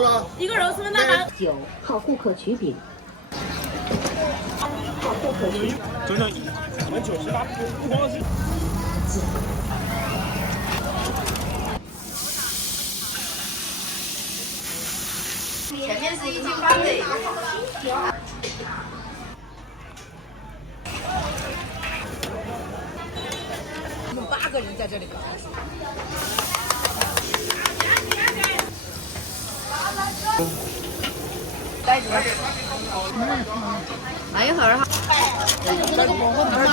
了？一个肉丝分大包。9号顾客取饼。号顾客取。整整我们98，不光是。前面是已经把这个。我们8个人在这里搞。待着。来一会儿哈。这就是那个蘑菇汤吗？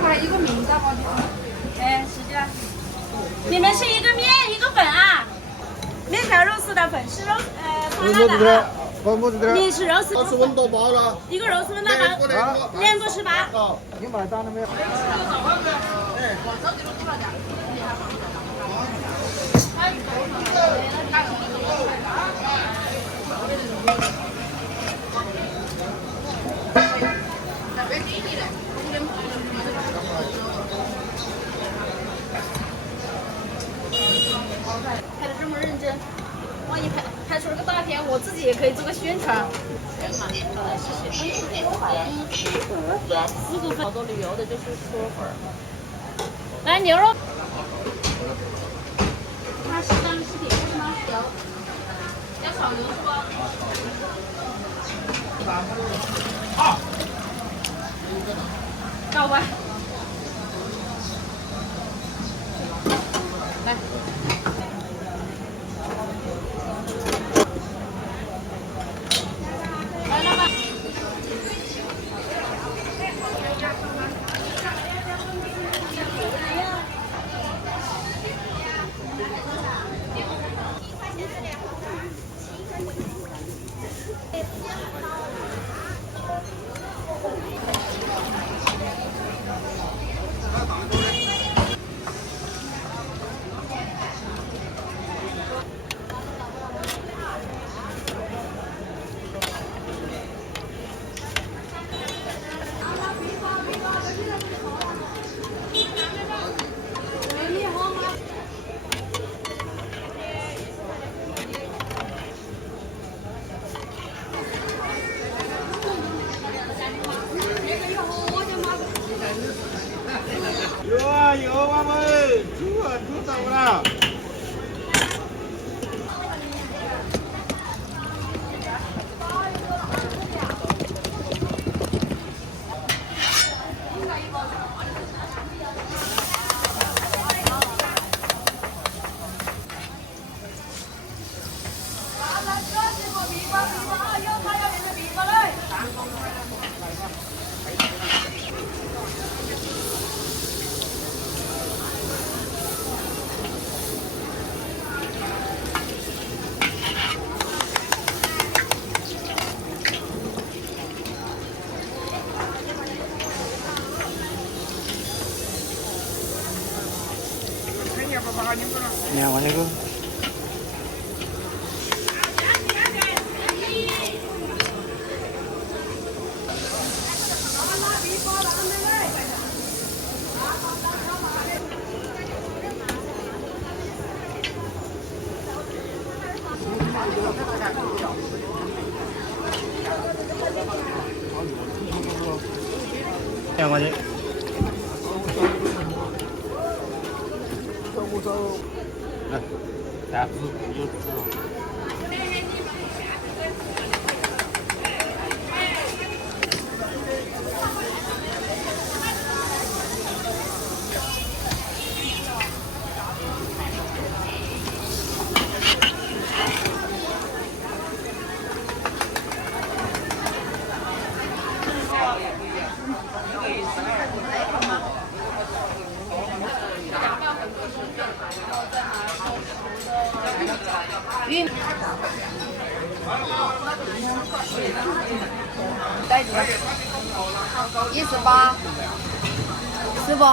过来一个米大包的。哎，是的。你们是一个面一个粉啊？面条肉丝的，粉是肉酸辣的。面是肉丝。20多包了。一个肉丝分大包。2个18。你买单了没有？拍的这么认真，万一拍出了个大片，我自己也可以做个宣传。谢谢。4个粉，好多旅游的就是说粉儿。来牛肉。它是当是点是吗？有。要炒牛是吧？好。到位。来。来老板。有啊有啊们，猪走了。你好，那个。2块钱。来，鸭子有籽。玉米。袋子，18，是不？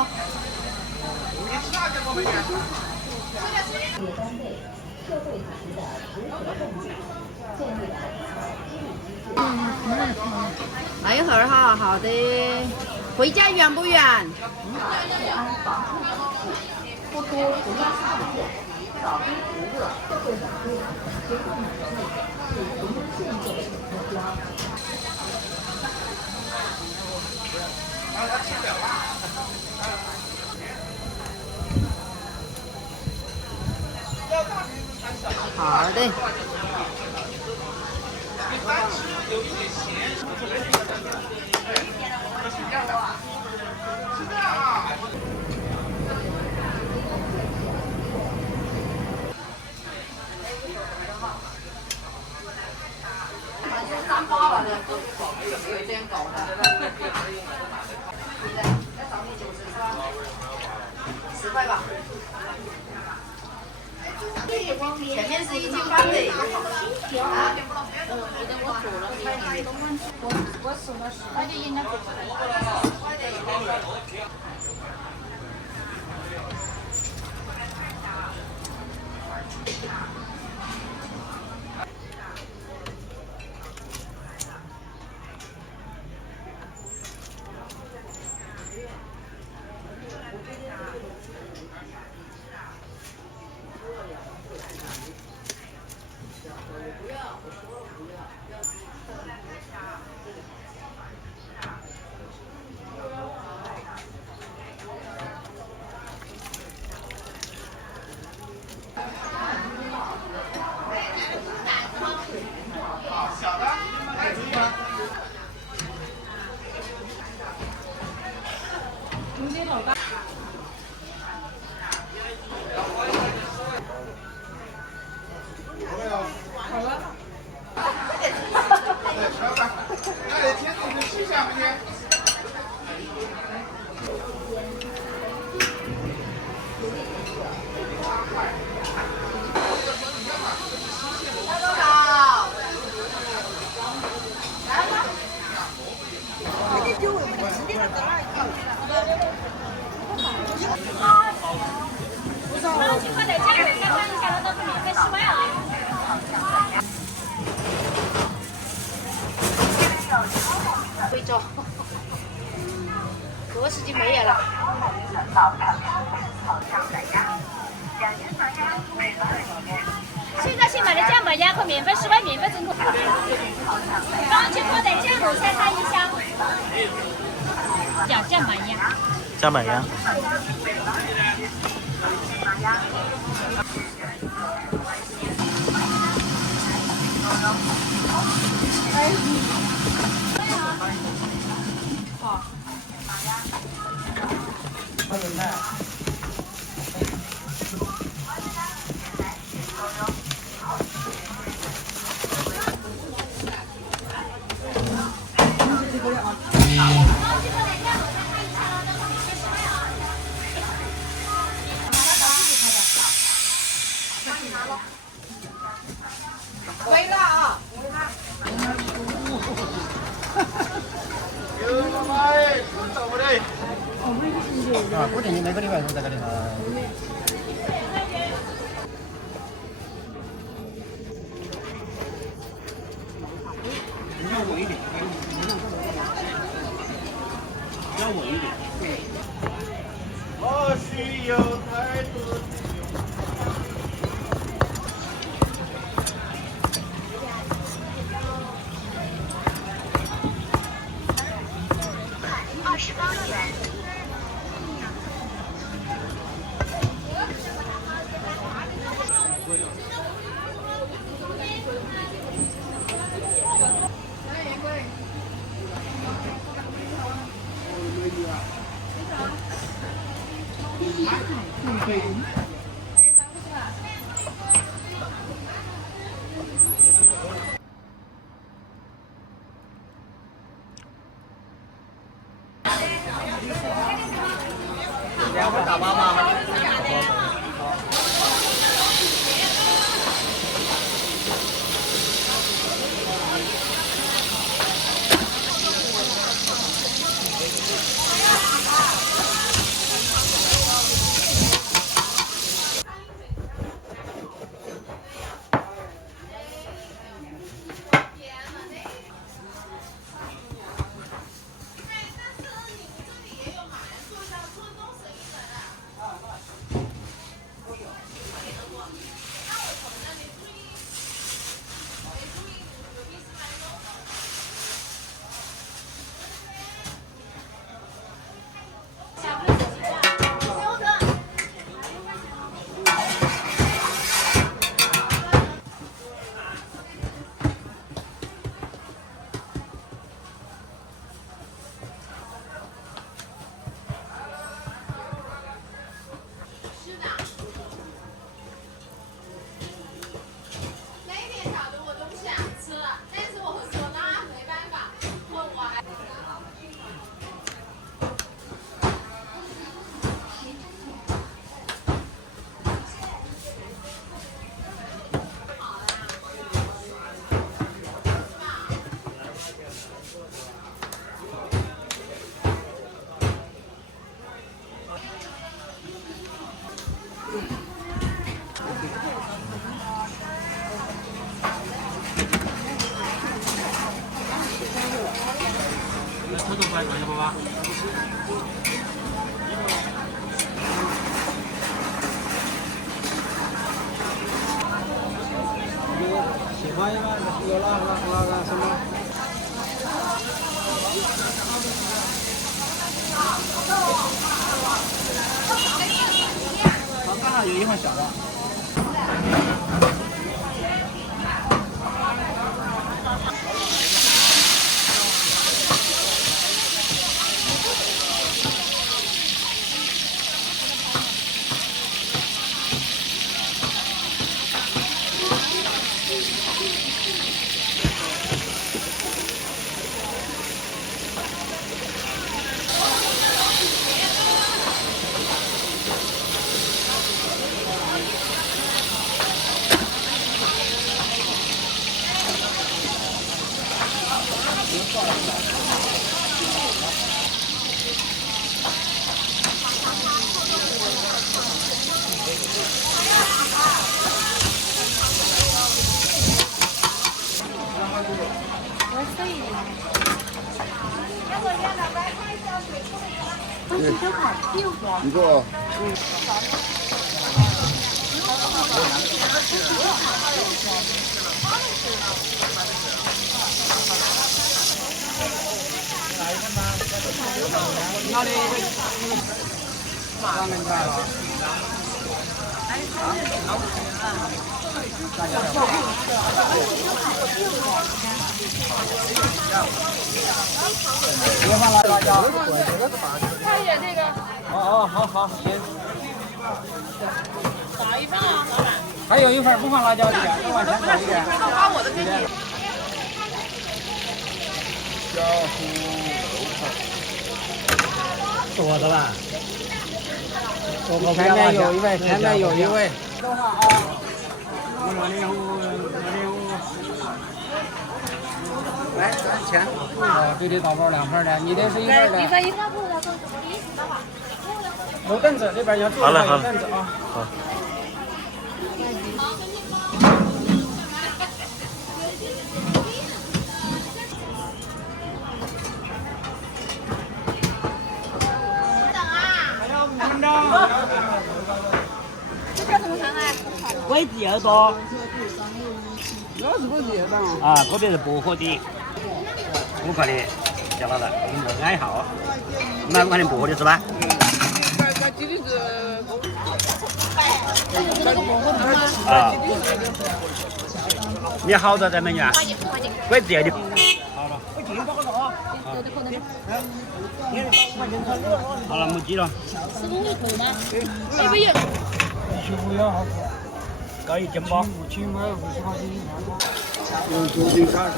那一会儿哈，好的。回家远不远？不多。好的。38了的，有一点高的。要找你90是吧？10块吧。前面是1斤半的。啊？我做了，我送了10块的人家做了。贵州，50斤没有了。现在新买的酱板鸭和免费10块免费整口。刚去过的酱卤菜它1箱。酱板鸭。酱板鸭。回了啊！啊，固定的每个礼拜都在这里啊。要稳一点，要稳一点。或许有太多。28元。块，感谢爸爸。喜欢吗？有那个什么？刚好有一份小的。一个。哪里？哪门菜了？别放辣椒。快点这个。好，行。少一份啊，老板。还有一份不放辣椒的，再往前走一点。把我的给你。小胡是我的吧？前面有一位，前面有一位。等会啊，我605。来，钱。哦，对，打包2份的，你的是1份的。1份1份。有凳子，这边要坐有凳子啊。好。这叫什么汤啊？龟子耳朵那是龟子的啊，这边是薄荷的，5块的，叫老板，爱好，5块钱薄荷的是吧？啊，你好多在美女啊？龟子的。好了。好了，没鸡了。15一口吗？要不要？15要好。搞1斤吧。15买50块钱。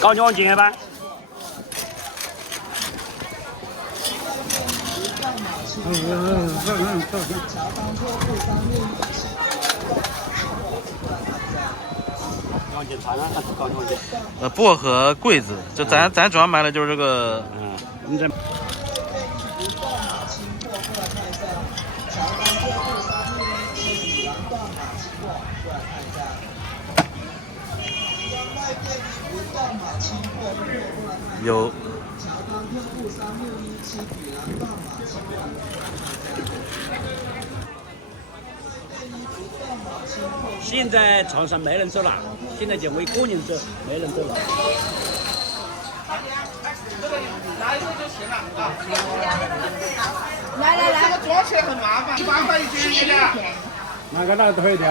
搞2斤吧。薄荷桂子，就咱主要买的就是这个。你这。有。现在床上没人走了，现在就我一个人走，没人走了。拿一个就行了啊。来，这个装起来很麻烦，8块1斤的。哪个腿的？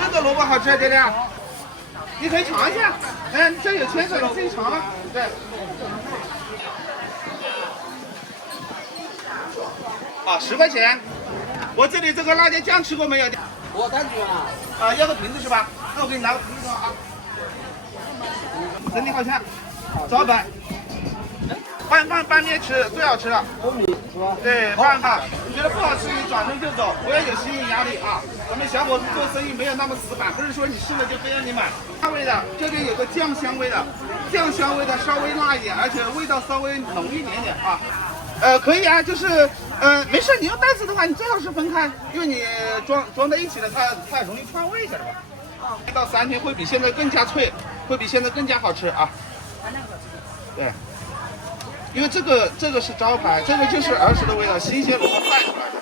这个萝卜好吃，爹爹，你可以尝一下。你这有签子，你自己尝啊。对。啊，10块钱。我这里这个辣椒酱吃过没有？我单据啊。啊，要个瓶子是吧？那我给你拿个瓶子啊。整体好像招牌。拌面吃最好吃了。红米是吧？对，拌饭。你觉得不好吃，你转身就走，不要有心理压力啊。咱们小伙子做生意没有那么死板，不是说你试了就非要你买。辣味的，这边有个酱香味的，酱香味的稍微辣一点，而且味道稍微浓一点点啊。可以啊，就是没事，你用袋子的话，你最好是分开，因为你装在一起的，它容易串味，晓得吧？1到3天会比现在更加脆，会比现在更加好吃啊。对，因为这个是招牌，这个就是儿时的味道，新鲜萝卜晒出来的。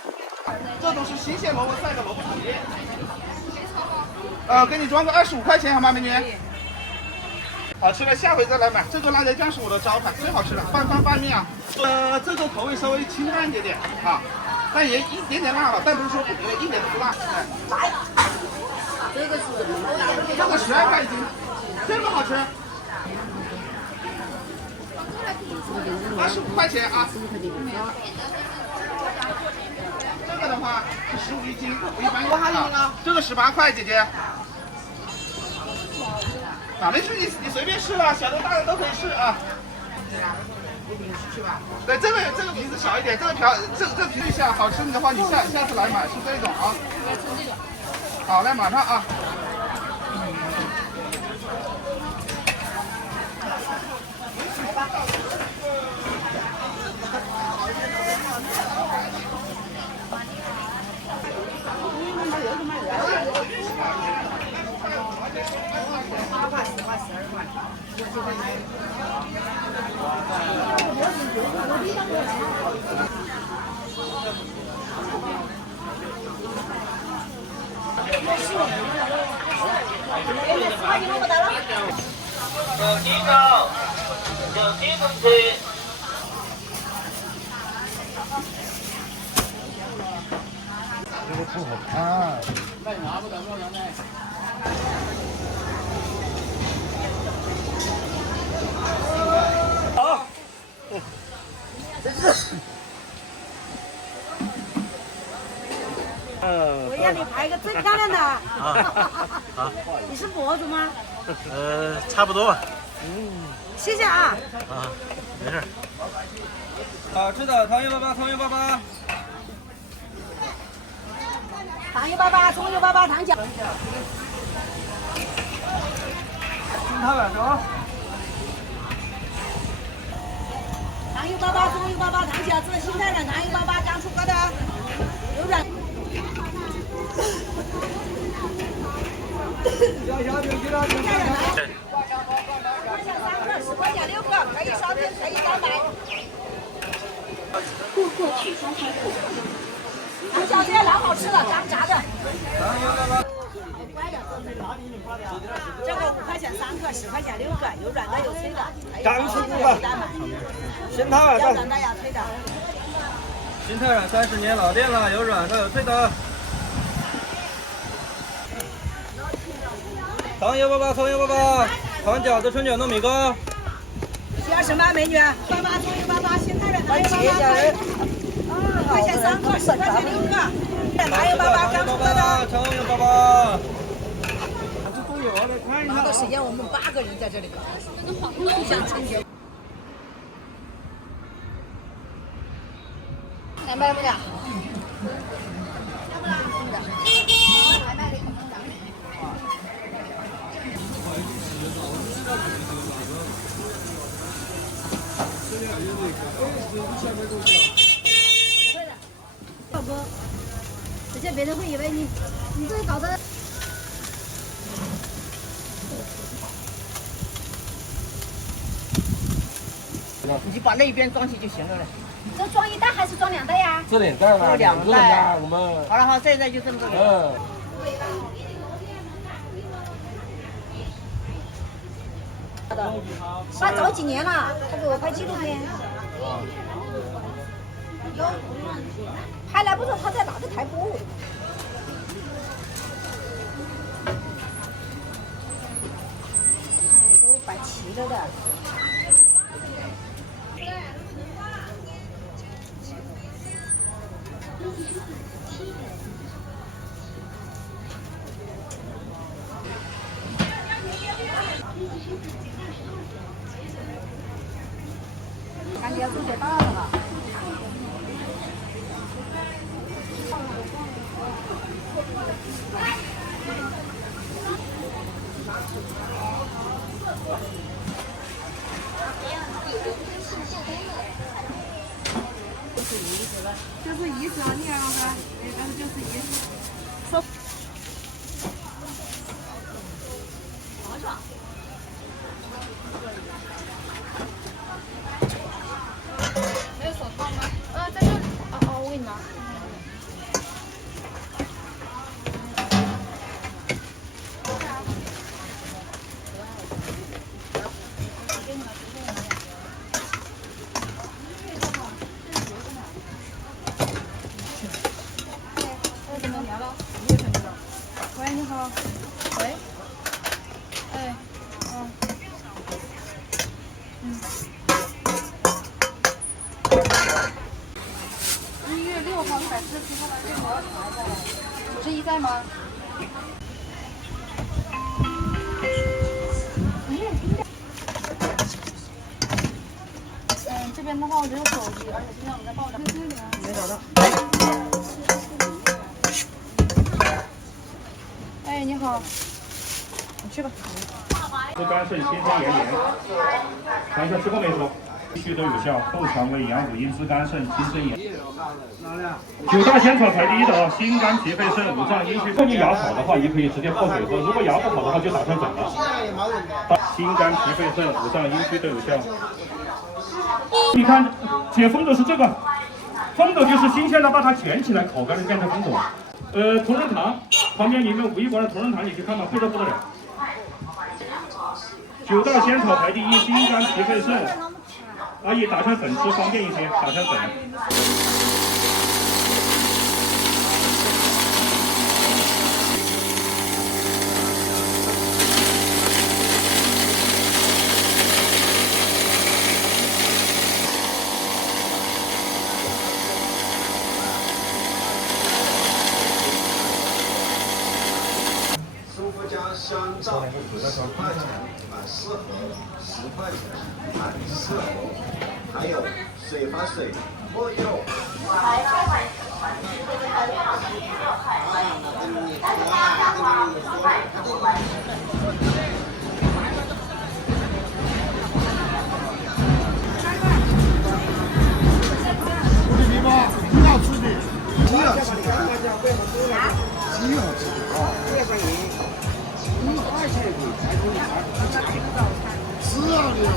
这都是新鲜萝卜晒的萝卜皮。给你装个25块钱好吗，美女？好吃了，下回再来买。这个辣椒酱是我的招牌，最好吃的拌饭拌面啊。这个口味稍微清淡一点点啊，但也一点点辣了，但不是说一点都不辣。哎，这个是这个12块一斤，这个好吃。25块钱啊。这个的话是15一斤，我一般这个18块，姐姐。没事，你随便试了，小的大的都可以试啊。对，这个皮子小一点，这个皮子小，好吃的话你下次来买是这种啊。好嘞，马上啊。我让你拍个最漂亮的。好，你是博主吗？差不多吧。谢谢啊。没事。好吃的糖油粑粑，葱油粑粑。糖油粑粑，葱油粑粑，糖饺。青汤碗粥。糖油粑粑，葱油粑粑，糖饺子，新菜的糖油粑粑，刚出锅的，有软。10块钱6个，可以烧饼，可以烧麦。过取消开户。糖饺子也老好吃了，刚炸的。这个5块钱3个，10块钱6个，有软的有脆的。刚出锅的。新汤碗粥。要软的要脆的。新泰软30年老店了，有软的有脆的。糖油粑粑，葱油粑粑，糖饺子，春卷糯米糕。要什么美女？粑粑，葱油粑粑，新泰软糖油粑粑。5块钱3个，10块钱6个。糖油粑粑刚出锅的。葱油粑粑。哪个时间我们8个人在这里，互相成全。200没了。老公，而且别人会以为你这搞的。你把那一边装起就行了嘞。这装1袋还是装2袋呀？这2袋嘛，2袋，我们。好了好，现在就这么个。他早几年了，他给我拍纪录片。拍来不知道他在哪个台播。都摆齐了的。感觉要准备大了吧？就是意思啊，你看看，但是就是意思。说。成功掉了，你也成功了。喂，你好。喂。哎。嗯。1月6号147号的这个51在吗？这边的话我只有手机，而且现在我们在报着。没找到。哎，你好，你去吧。肝肾新生炎炎，看一下吃过没有？必须都有效，豆肠胃养补阴滋肝肾新生炎。9大仙草排第1的心肝脾肺肾五脏阴虚。如果你牙好的话，你可以直接泡水喝；如果牙不好的话，就打成粉了。心肝脾肺肾五脏阴虚都有效。你看，解封的是这个，封斗就是新鲜的，把它卷起来烤干了变成封斗。同仁堂旁边你们5一馆的同仁堂，你去看吧，配得不得了。9大仙草排第1，心肝脾肺肾。阿姨打成粉吃方便一些，打成粉。舒肤佳香皂10块钱，适合10块钱，适合。还有水发水沐浴露。我的地方挺好吃的，挺好吃的，挺好吃的啊。是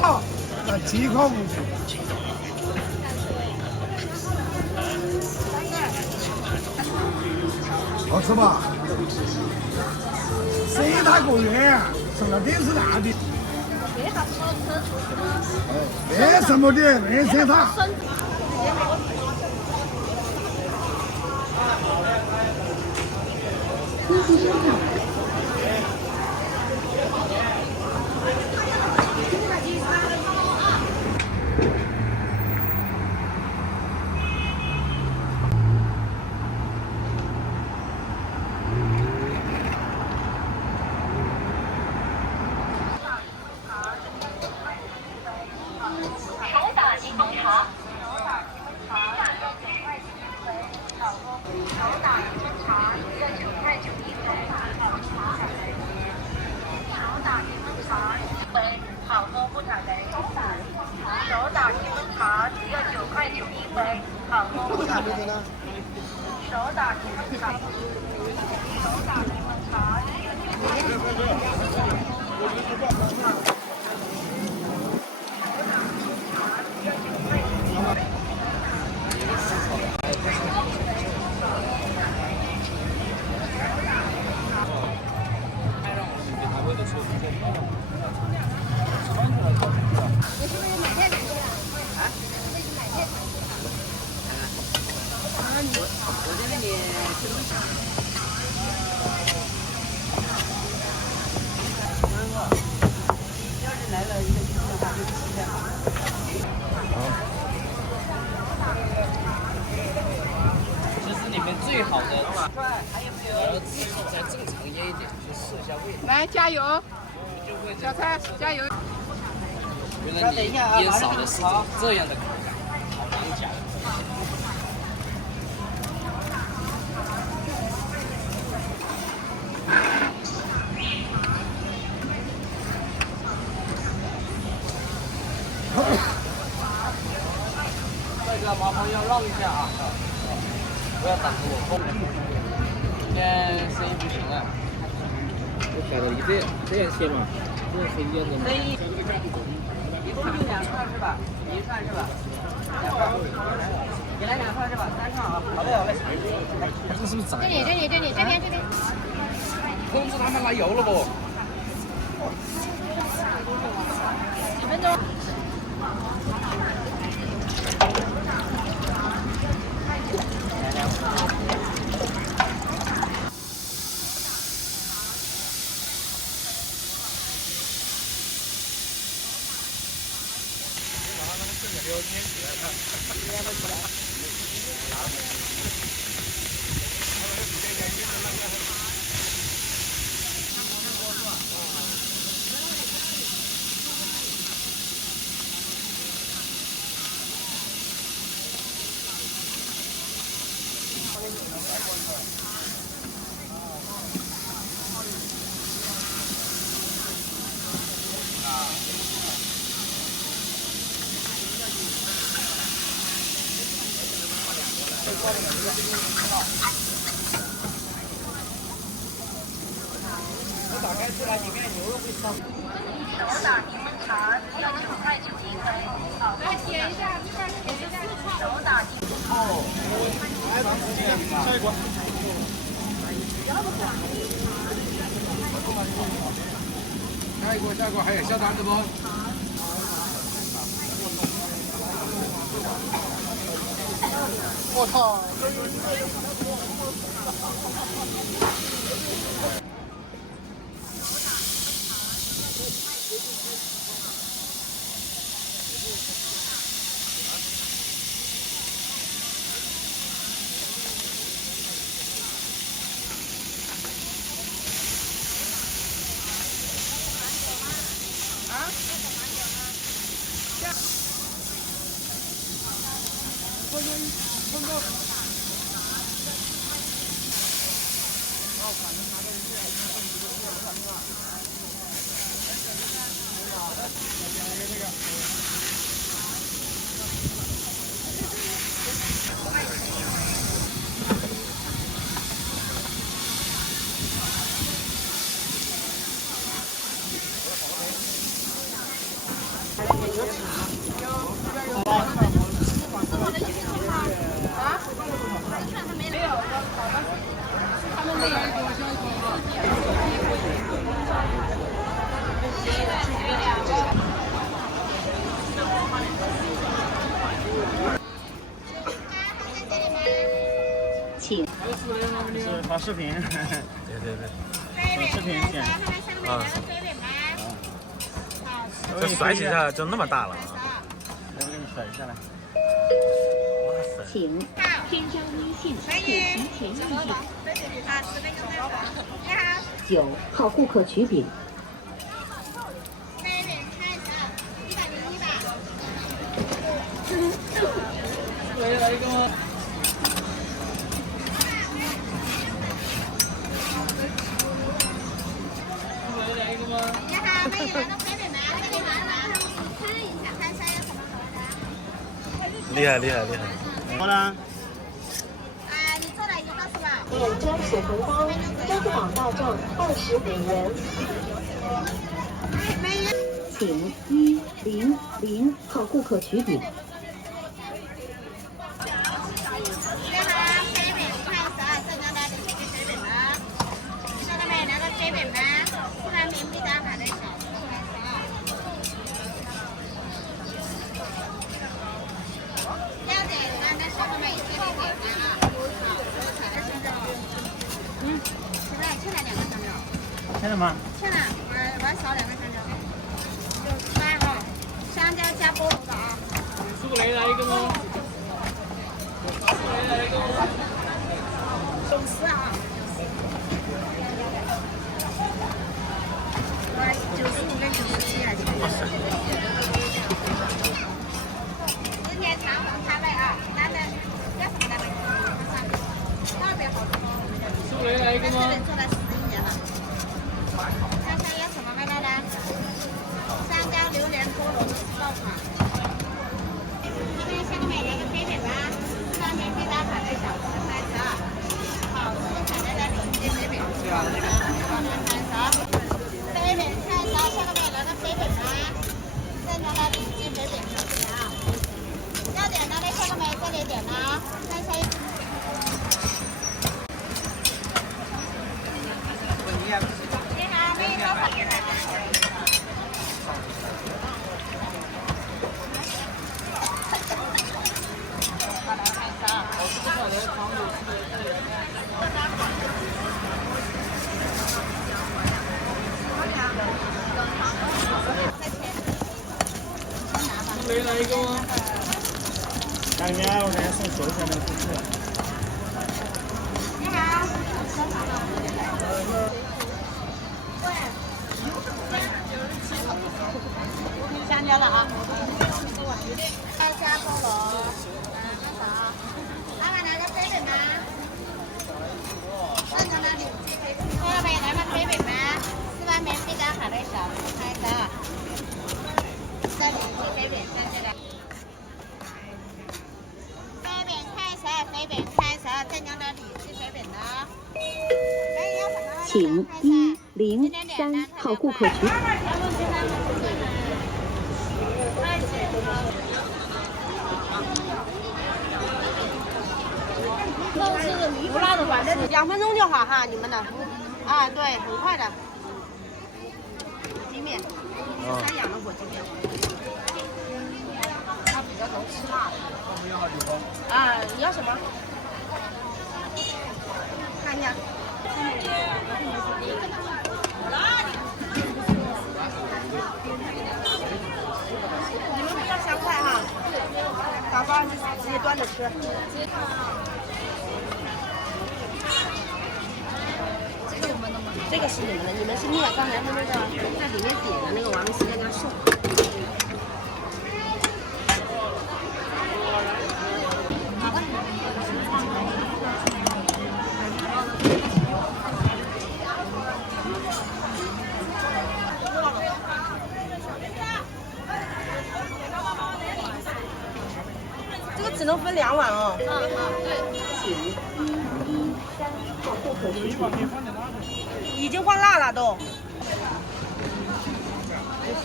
啊，那健康无比。好吃吧？7大个月，上了电视大的。没什么的，没吃它。最好的，自己再正常腌一点，去试一下味道。来，加油！小蔡，加油！原来你腌少的是这样的口感，好难讲。这个麻烦要让一下啊！不要挡着我空。今天生意不行啊。我晓得你这样切嘛，这样切腌的嘛。生意一共就2串是吧？1串是吧？2串。你来2串是吧？3串啊。好嘞好嘞。这是不是窄？这边。通知他们来油了不？10分钟。我打开出来，里面牛肉会烧。手打柠檬茶要9块9一杯，好，来点一下，这边点一下手打柠檬。哦，来吧，下一锅。下一锅，还有下单的不？我操！请是发视频。对，发视频先。啊。这甩起来就那么大了啊！来，我给你甩下来。请添加微信可提前预订。9号顾客取饼。来一个吗？来一个吗？你好，美女来到菲北吗？这里来吗？看一下，看一下有什么好的。厉害！好了。你做了一个是吧？点沾水红包，支付宝到账20美元。请100号顾客取饼。欠了吗？欠了，我少2个香蕉。63哈，香蕉加菠萝的啊。苏雷来一个吗？苏雷来一个吗？90啊。95跟97啊。今天长虹摊位啊，咱们叫什么单位？特别好吃哦。苏雷来一个吗？做了11年了。看看要什么味道的？香蕉、榴莲、菠萝的爆款。这边下面来个飞饼吧，上面最大款的小吃32，好吃可爱的领结飞饼。飞饼看一下，下面来个飞饼吧，正宗的领结飞饼啊。要点的在下面这里点呢，看一下。你好，美女多少？没来一个吗？来面我给你送手下的顾客。你好。香蕉了啊！再加菠萝，老板来个飞饼吗？正宗的领鸡飞饼。老板来个飞饼吗？4万元必打卡的小吃开的，这领鸡飞饼，谢谢的。飞饼看一下飞饼。请103号顾客取。不辣的话，2分钟就好哈，你们的。啊，对，很快的。鸡面，3养的火鸡面。他比较能吃辣的。啊，你要什么？看一下。你们不要香菜哈，打包直接端着吃。这个是你们的，你们是另外刚才那个在里面点的那个王丝那个送。这个只能分2碗哦。已经换辣了都。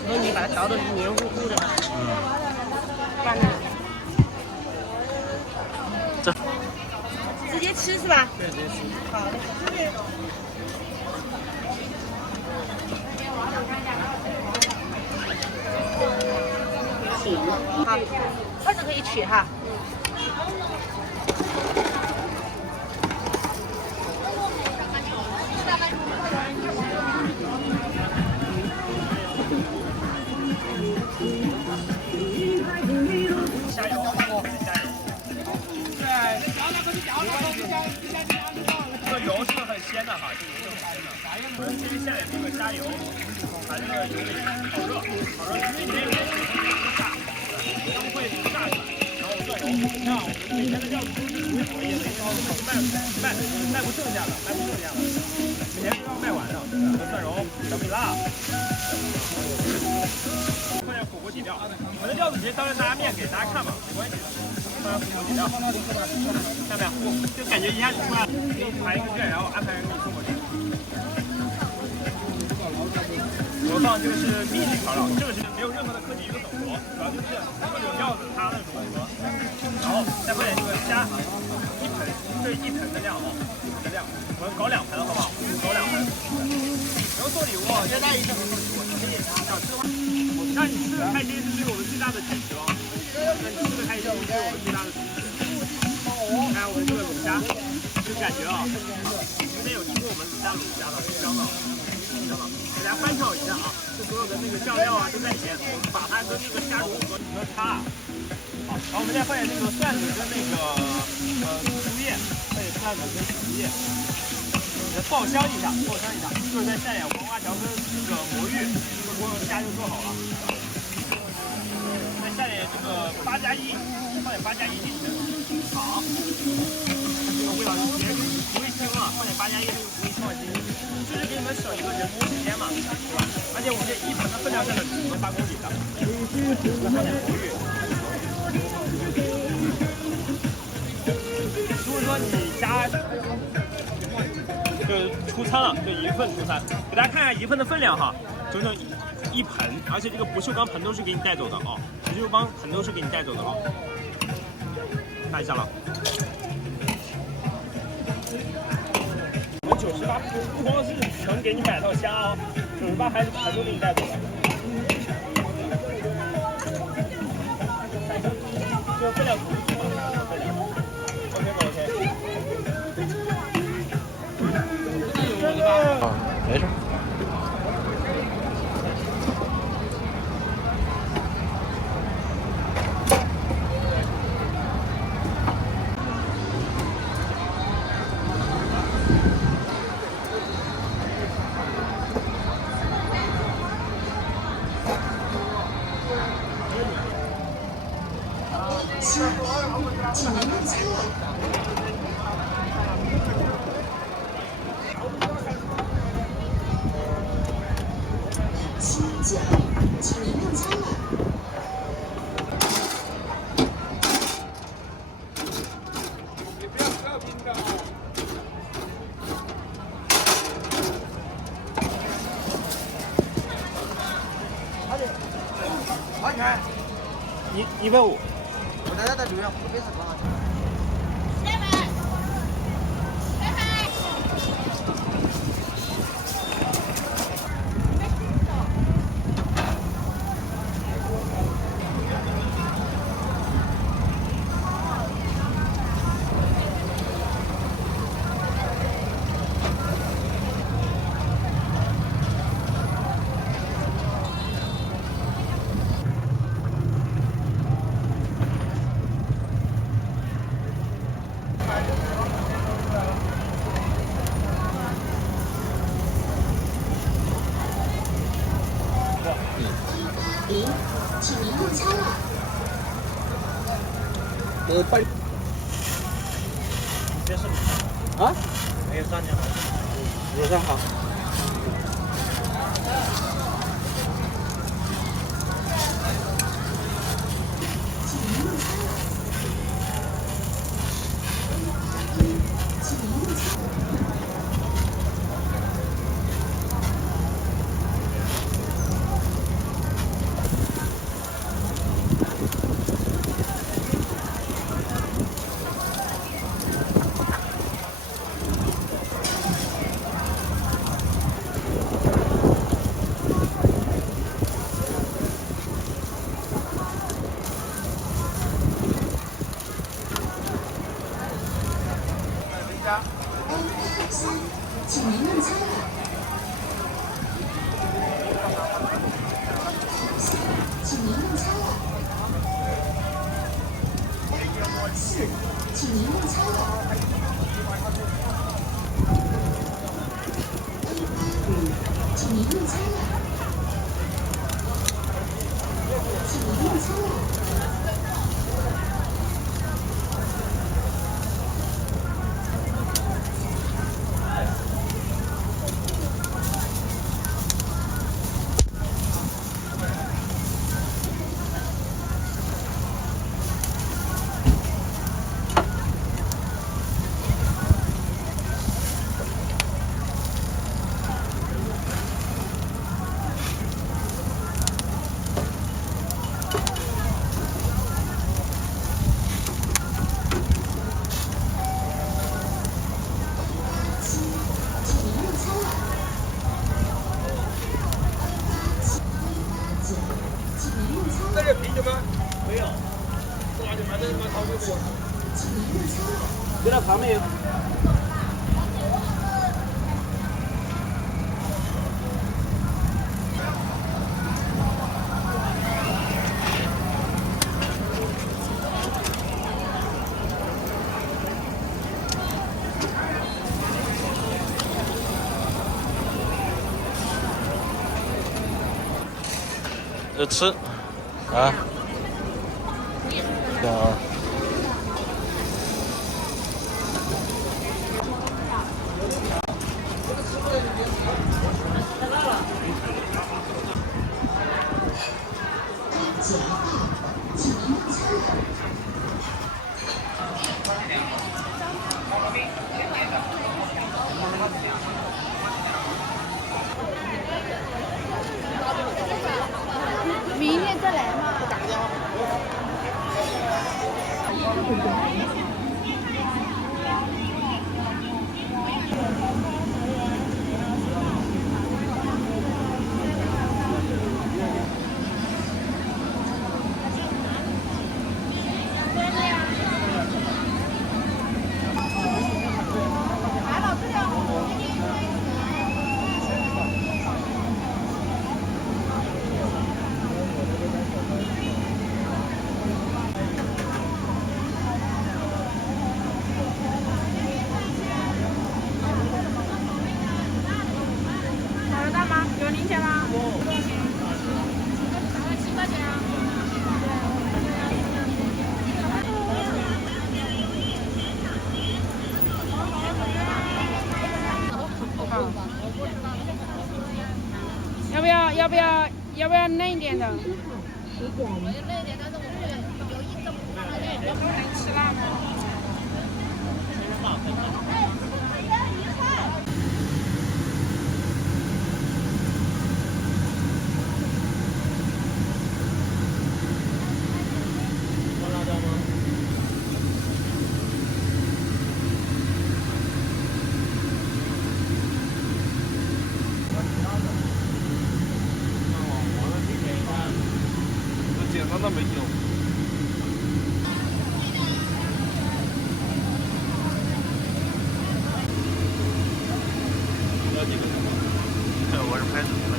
所以你把它调的黏糊糊的。拌的。这。直接吃是吧？对，直接吃。好的。好，筷子可以取哈。加油！加油！对，这个油是很鲜的哈，这个油是很鲜的。我们这边下面这个加油，把这个油给炒热，炒热直接炸，它会炸出来，然后蒜油。像我们每天的料子都是属于行业的，卖不剩下的，每天都要卖完的。蒜油、小米辣。放点火锅底料，我的料子直接当着大家面给大家看嘛，没关系的。放点火锅底料，下面就感觉一下就出来了，又排一个队，然后安排人给你送过去。我放这个是秘制调料，这个是没有任何的科技与总和，主要就是各种料子它的融合，然后再放点这个虾，一盆，这1盆的量哦，1盆的量，我们搞2盆好不好？搞2盆。然后送礼物，现在一定会送礼物，想吃的话。让你吃的开心是对我们最大的支持哦，让你吃的开心是对我们最大的支持。看我们这个龙虾，这个感觉啊，之前有吃过我们自家龙虾的，香的，给大家翻炒一下啊，这所有的那个酱料啊都在里面，我们把它跟那个虾融合，没有差。好，然后我们再放点那个蒜子跟那个竹叶，放点蒜子跟竹叶。爆香一下，就是再下点黄瓜条跟这个魔芋，这个锅虾就做好了。再下点这个8+1，放点8+1进去。好，这个味道也不会腥了，放点8+1它就不会腥了。就是给你们省一个人工时间嘛，对吧？而且我们这1盆的分量是很足的，8公斤的。再放点魔芋。如果说你家就出餐了，就1份出餐，给大家看一下1份的分量哈，整整1盆，而且这个不锈钢盆都是给你带走的啊，不锈钢盆都是给你带走的啊，看一下了。我们98不光是能给你买到虾啊，98还是盆都给你带走的。这个分量足够吗？分量 ，OK 不 OK？ 没事。请您用餐了。请您用餐了。你不要冰的啊。150。我大家在留言，我别是多少钱。请您用餐了。8。这是啊？没有3年好。有3好。请您用餐了。请您用餐了。4，请您用餐了。请您用餐了。请您用餐了。这个啤酒吗？没有。那就反正他妈掏给我。给他汤没有？吃啊，行啊。明天再来嘛。有零钱吗？7块钱啊。要不要嫩一点的？我要嫩一点，但是我们有一整不上的，都能吃辣吗？对，我是拍视频的。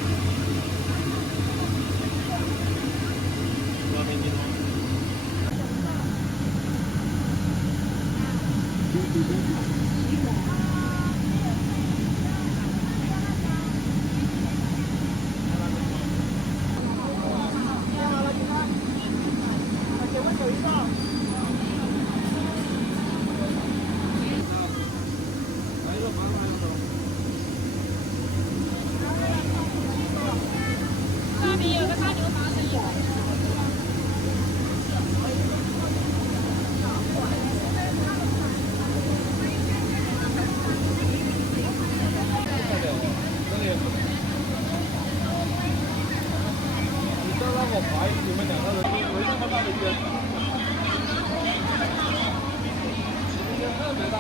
那边有个大牛杂是有。你再让我怀疑你们两个人为什么那里边？特别大。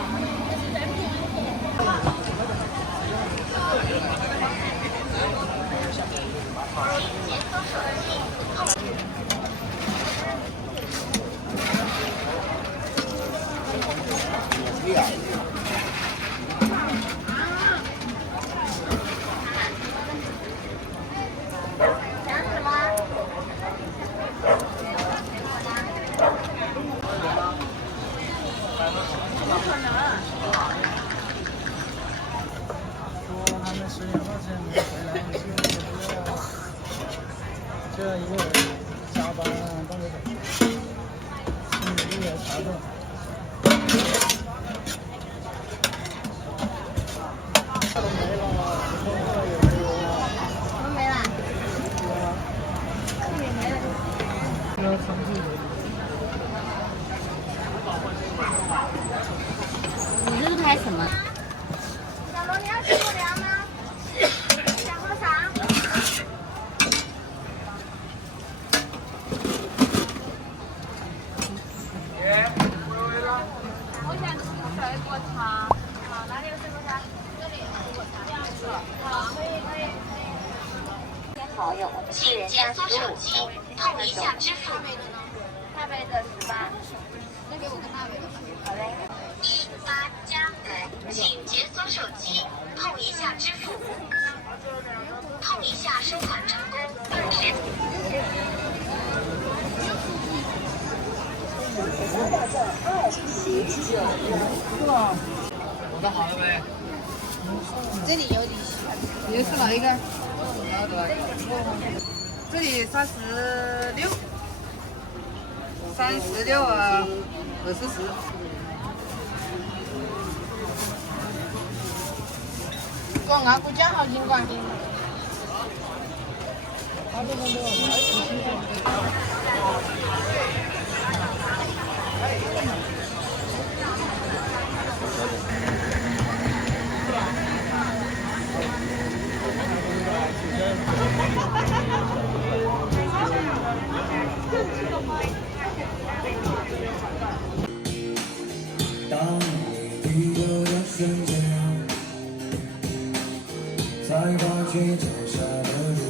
说他们10点半前没回来，这一个人加班半个小时，心里也查证。你这是拍什么？小龙，你要吃口粮吗？想喝啥？我想吃水果茶。好，哪里有水果茶？这里有水果茶。这样子。好，可以。好友，请解锁手机，碰一下支付。大杯的18。再给我个大杯的吧。好嘞。18加5，请解锁手机，碰一下支付。碰一下收款成功。我的好了没？这里有利息，又是哪一个？这里36啊，20。搞安徽讲好听管。当你低头的瞬间，才发觉脚下的路。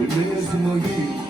也没有什么意义。